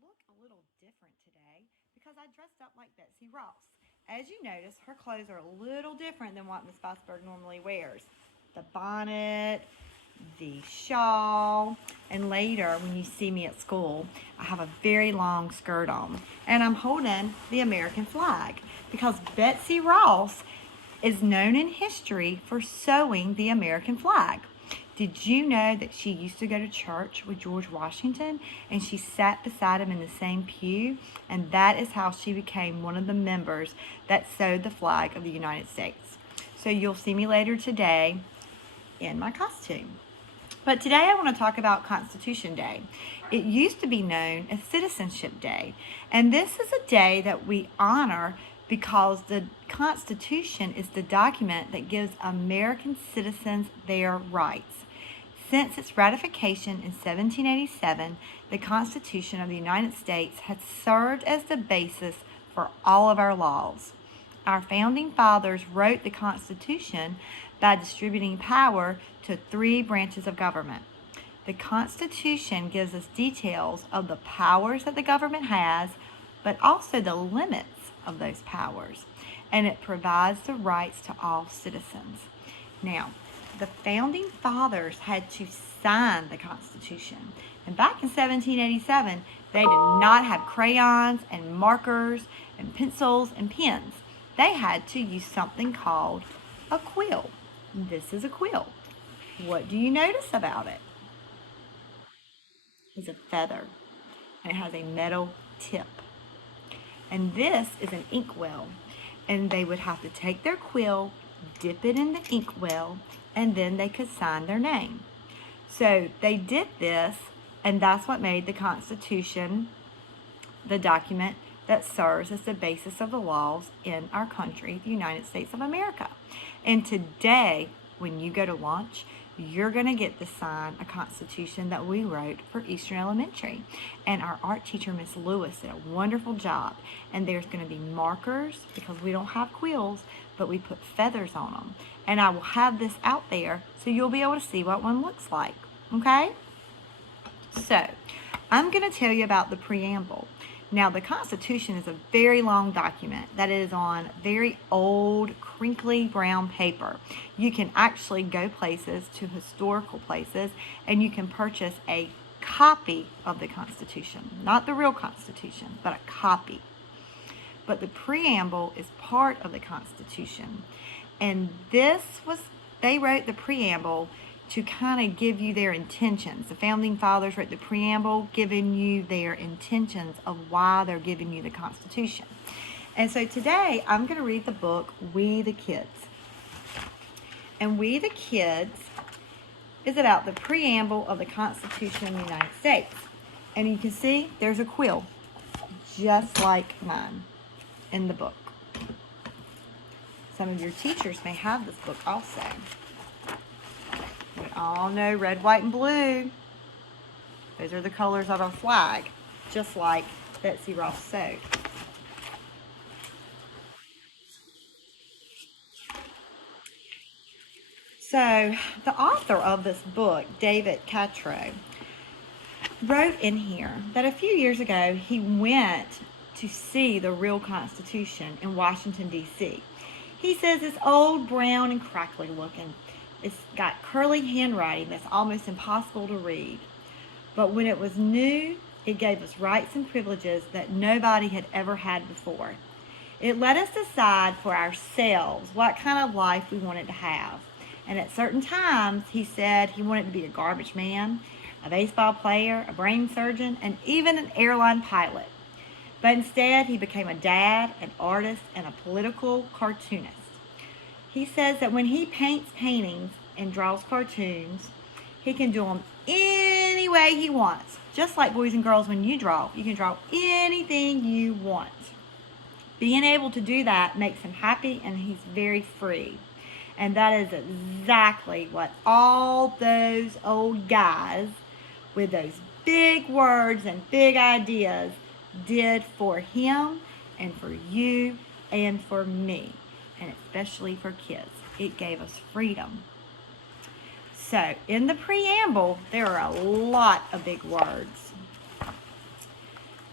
look a little different today because I dressed up like Betsy Ross. As you notice, her clothes are a little different than what Miss Fossberg normally wears. The bonnet, the shawl, and later when you see me at school, I have a very long skirt on and I'm holding the American flag because Betsy Ross is known in history for sewing the American flag. Did you know that she used to go to church with George Washington and she sat beside him in the same pew? And that is how she became one of the members that sewed the flag of the United States. So you'll see me later today in my costume. But today I want to talk about Constitution Day. It used to be known as Citizenship Day. And this is a day that we honor because the Constitution is the document that gives American citizens their rights. Since its ratification in 1787, the Constitution of the United States has served as the basis for all of our laws. Our founding fathers wrote the Constitution by distributing power to 3 branches of government. The Constitution gives us details of the powers that the government has, but also the limits of those powers, and it provides the rights to all citizens. Now, the founding fathers had to sign the Constitution, and back in 1787, they did not have crayons and markers and pencils and pens. They had to use something called a quill. This is a quill. What do you notice about it? It's a feather, and it has a metal tip. And this is an inkwell, and they would have to take their quill, dip it in the inkwell, and then they could sign their name. So they did this, and that's what made the Constitution the document that serves as the basis of the laws in our country, the United States of America. And today, when you go to lunch, you're going to get to sign a Constitution that we wrote for Eastern Elementary. And our art teacher, Miss Lewis, did a wonderful job. And there's going to be markers because we don't have quills, but we put feathers on them. And I will have this out there so you'll be able to see what one looks like. Okay? So, I'm going to tell you about the preamble. Now, the Constitution is a very long document that is on very old, crinkly brown paper. You can actually go places, to historical places, and you can purchase a copy of the Constitution. Not the real Constitution, but a copy. But the preamble is part of the Constitution. And they wrote the preamble to kind of give you their intentions. The founding fathers wrote the preamble giving you their intentions of why they're giving you the Constitution. And so today I'm going to read the book We the Kids. And We the Kids is about the preamble of the Constitution of the United States. And you can see there's a quill just like mine in the book. Some of your teachers may have this book also. We all know red, white, and blue. Those are the colors of our flag, just like Betsy Ross sewed. So, the author of this book, David Catrow, wrote in here that a few years ago he went to see the real Constitution in Washington, D.C. He says it's old, brown, and crackly looking. It's got curly handwriting that's almost impossible to read. But when it was new, it gave us rights and privileges that nobody had ever had before. It let us decide for ourselves what kind of life we wanted to have. And at certain times, he said he wanted to be a garbage man, a baseball player, a brain surgeon, and even an airline pilot. But instead, he became a dad, an artist, and a political cartoonist. He says that when he paints paintings and draws cartoons, he can do them any way he wants. Just like boys and girls, when you draw, you can draw anything you want. Being able to do that makes him happy, and he's very free. And that is exactly what all those old guys with those big words and big ideas did for him and for you and for me, and especially for kids. It gave us freedom. So in the preamble, there are a lot of big words.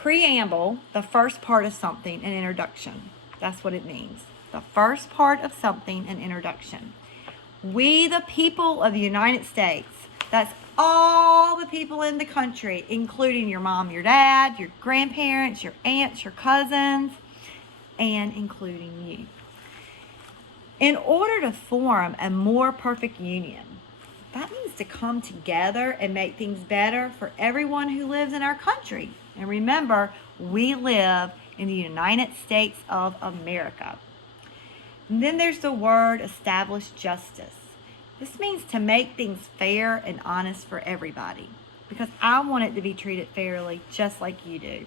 preamble, the first part of something, an introduction. That's what it means. The first part of something, an introduction. We, the people of the United States, that's all the people in the country, including your mom, your dad, your grandparents, your aunts, your cousins, and including you. In order to form a more perfect union, that means to come together and make things better for everyone who lives in our country. And remember, we live in the United States of America. And then there's the word establish justice. This means to make things fair and honest for everybody, because I want it to be treated fairly just like you do.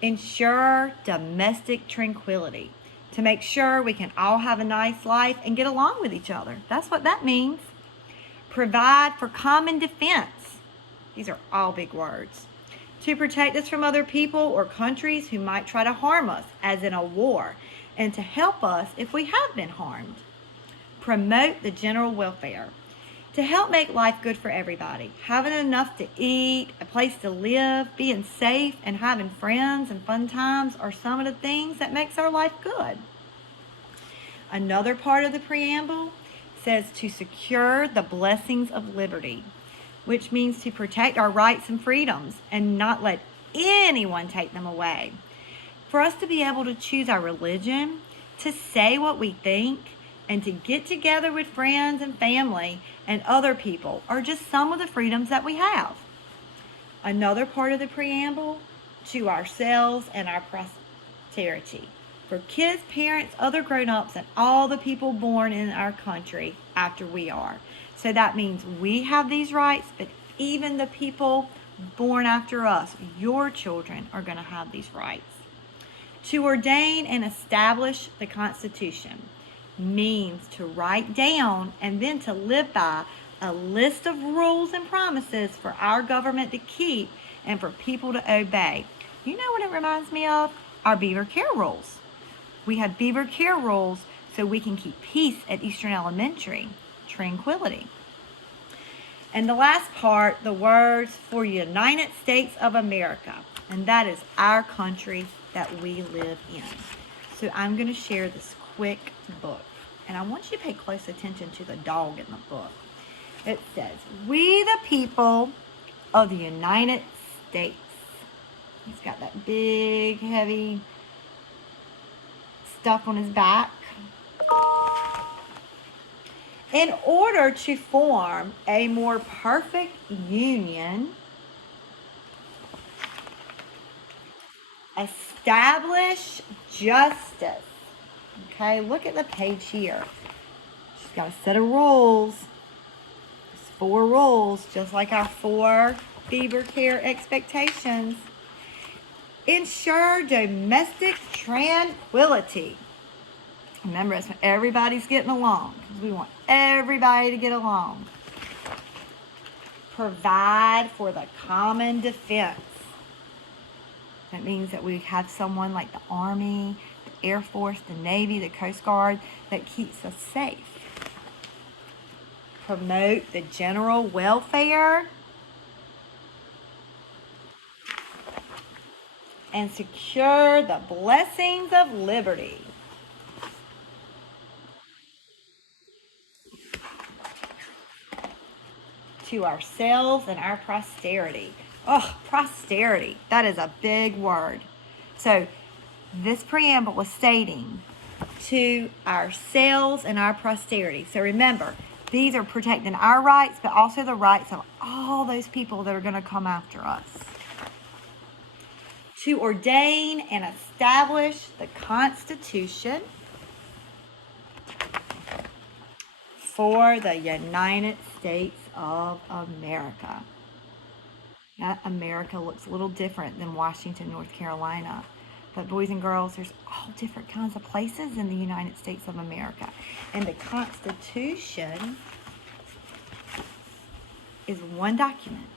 Ensure domestic tranquility, to make sure we can all have a nice life and get along with each other. That's what that means. Provide for common defense. These are all big words. To protect us from other people or countries who might try to harm us, as in a war, and to help us if we have been harmed. Promote the general welfare, to help make life good for everybody. Having enough to eat, a place to live, being safe, and having friends and fun times are some of the things that makes our life good. Another part of the preamble says to secure the blessings of liberty, which means to protect our rights and freedoms and not let anyone take them away. For us to be able to choose our religion, to say what we think, and to get together with friends and family and other people are just some of the freedoms that we have. Another part of the preamble, to ourselves and our posterity. For kids, parents, other grown-ups, and all the people born in our country after we are. So that means we have these rights, but even the people born after us, your children, are going to have these rights. To ordain and establish the Constitution means to write down and then to live by a list of rules and promises for our government to keep and for people to obey. You know what it reminds me of? Our Beaver Care rules. We have Beaver Care rules so we can keep peace at Eastern Elementary, tranquility. And the last part, the words for United States of America, and that is our country that we live in. So I'm going to share this quick book, and I want you to pay close attention to the dog in the book. It says, we the people of the United States. He's got that big, heavy stuff on his back. In order to form a more perfect union, establish justice. Okay, look at the page here. She's got a set of rules. There's 4 rules, just like our 4 Beaver Care expectations. Ensure domestic tranquility. Remember, it's when everybody's getting along, because we want everybody to get along. Provide for the common defense. That means that we have someone like the Army, the Air Force, the Navy, the Coast Guard that keeps us safe. Promote the general welfare. And secure the blessings of liberty. To ourselves and our posterity. Oh, posterity. That is a big word. So this preamble was stating to ourselves and our posterity. So remember, these are protecting our rights, but also the rights of all those people that are going to come after us. To ordain and establish the Constitution for the United States of America. That America looks a little different than Washington, North Carolina. But boys and girls, there's all different kinds of places in the United States of America. And the Constitution is one document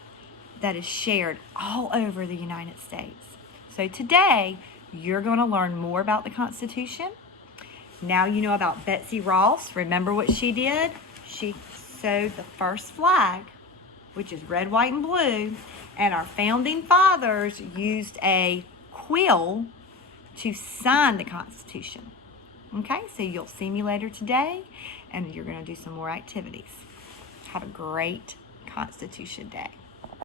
that is shared all over the United States. So today, you're going to learn more about the Constitution. Now you know about Betsy Ross. Remember what she did? She sewed the first flag, which is red, white, and blue, And our founding fathers used a quill to sign the Constitution. Okay, so you'll see me later today, and you're going to do some more activities. Have a great Constitution Day.